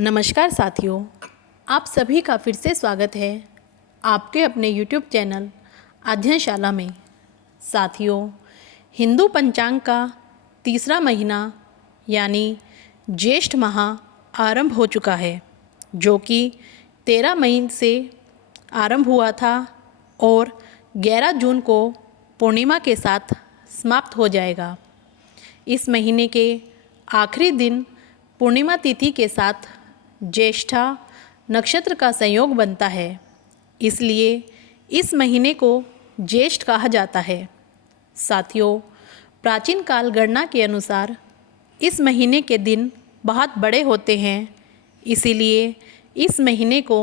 नमस्कार साथियों, आप सभी का फिर से स्वागत है आपके अपने YouTube चैनल अध्ययनशाला में। साथियों, हिंदू पंचांग का तीसरा महीना यानी ज्येष्ठ माह आरंभ हो चुका है, जो कि 13 मई से आरंभ हुआ था और 11 जून को पूर्णिमा के साथ समाप्त हो जाएगा। इस महीने के आखिरी दिन पूर्णिमा तिथि के साथ ज्येष्ठा नक्षत्र का संयोग बनता है, इसलिए इस महीने को ज्येष्ठ कहा जाता है। साथियों, प्राचीन काल गणना के अनुसार इस महीने के दिन बहुत बड़े होते हैं, इसीलिए इस महीने को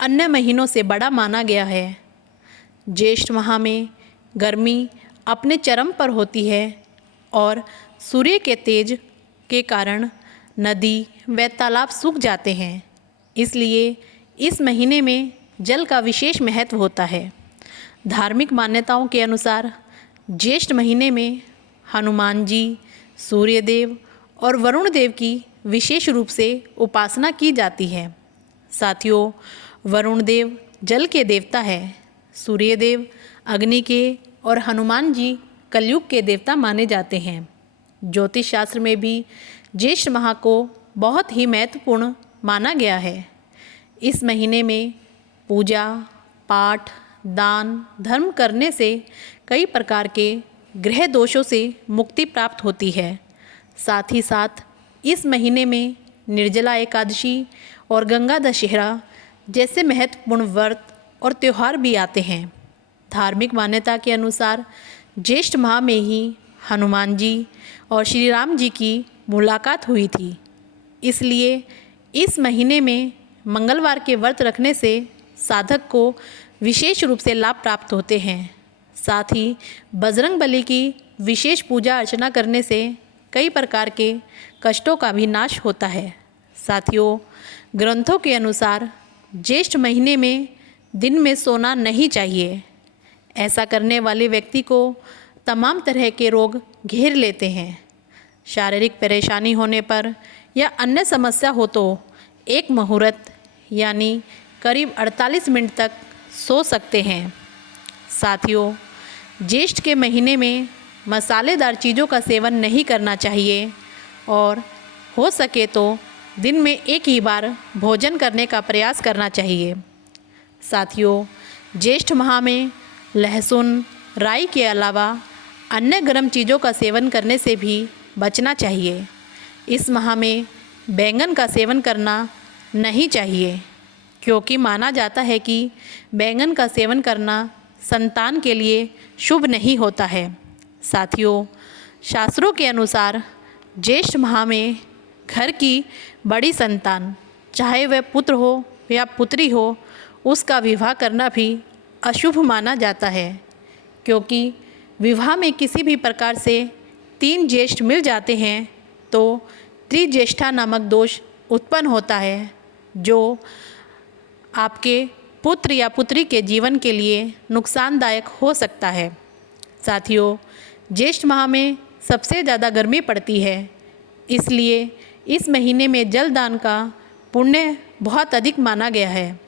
अन्य महीनों से बड़ा माना गया है। ज्येष्ठ माह में गर्मी अपने चरम पर होती है और सूर्य के तेज के कारण नदी व तालाब सूख जाते हैं, इसलिए इस महीने में जल का विशेष महत्व होता है। धार्मिक मान्यताओं के अनुसार ज्येष्ठ महीने में हनुमान जी, सूर्यदेव और वरुण देव की विशेष रूप से उपासना की जाती है। साथियों, वरुण देव जल के देवता है, सूर्यदेव अग्नि के और हनुमान जी कलयुग के देवता माने जाते हैं। ज्योतिष शास्त्र में भी ज्येष्ठ माह को बहुत ही महत्वपूर्ण माना गया है। इस महीने में पूजा पाठ, दान, धर्म करने से कई प्रकार के ग्रह दोषों से मुक्ति प्राप्त होती है। साथ ही साथ इस महीने में निर्जला एकादशी और गंगा दशहरा जैसे महत्वपूर्ण व्रत और त्यौहार भी आते हैं। धार्मिक मान्यता के अनुसार ज्येष्ठ माह में ही हनुमान जी और श्री राम जी की मुलाकात हुई थी, इसलिए इस महीने में मंगलवार के व्रत रखने से साधक को विशेष रूप से लाभ प्राप्त होते हैं। साथ ही बजरंगबली की विशेष पूजा अर्चना करने से कई प्रकार के कष्टों का भी नाश होता है। साथियों, ग्रंथों के अनुसार ज्येष्ठ महीने में दिन में सोना नहीं चाहिए। ऐसा करने वाले व्यक्ति को तमाम तरह के रोग घेर लेते हैं। शारीरिक परेशानी होने पर या अन्य समस्या हो तो एक मुहूर्त यानी करीब 48 मिनट तक सो सकते हैं। साथियों, ज्येष्ठ के महीने में मसालेदार चीज़ों का सेवन नहीं करना चाहिए और हो सके तो दिन में एक ही बार भोजन करने का प्रयास करना चाहिए। साथियों, ज्येष्ठ माह में लहसुन, राई के अलावा अन्य गर्म चीज़ों का सेवन करने से भी बचना चाहिए। इस माह में बैंगन का सेवन करना नहीं चाहिए, क्योंकि माना जाता है कि बैंगन का सेवन करना संतान के लिए शुभ नहीं होता है। साथियों, शास्त्रों के अनुसार ज्येष्ठ माह में घर की बड़ी संतान, चाहे वह पुत्र हो या पुत्री हो, उसका विवाह करना भी अशुभ माना जाता है, क्योंकि विवाह में किसी भी प्रकार से 3 ज्येष्ठ मिल जाते हैं तो त्रिज्येष्ठा नामक दोष उत्पन्न होता है, जो आपके पुत्र या पुत्री के जीवन के लिए नुकसानदायक हो सकता है। साथियों, ज्येष्ठ माह में सबसे ज़्यादा गर्मी पड़ती है, इसलिए इस महीने में जल दान का पुण्य बहुत अधिक माना गया है।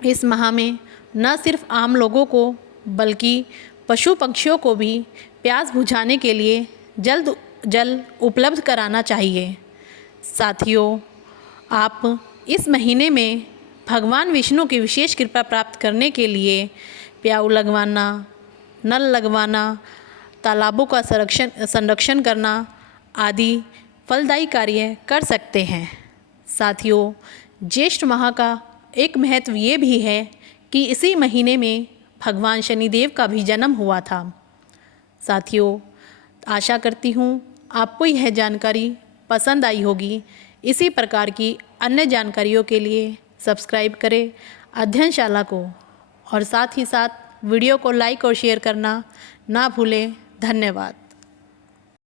इस माह में न सिर्फ आम लोगों को बल्कि पशु पक्षियों को भी प्यास बुझाने के लिए जल उपलब्ध कराना चाहिए। साथियों, आप इस महीने में भगवान विष्णु की विशेष कृपा प्राप्त करने के लिए प्याऊ लगवाना, नल लगवाना, तालाबों का संरक्षण करना आदि फलदायी कार्य कर सकते हैं। साथियों, ज्येष्ठ माह का एक महत्व ये भी है कि इसी महीने में भगवान शनिदेव का भी जन्म हुआ था। साथियों, आशा करती हूँ आपको यह जानकारी पसंद आई होगी। इसी प्रकार की अन्य जानकारियों के लिए सब्सक्राइब करें अध्ययनशाला को और साथ ही साथ वीडियो को लाइक और शेयर करना ना भूलें। धन्यवाद।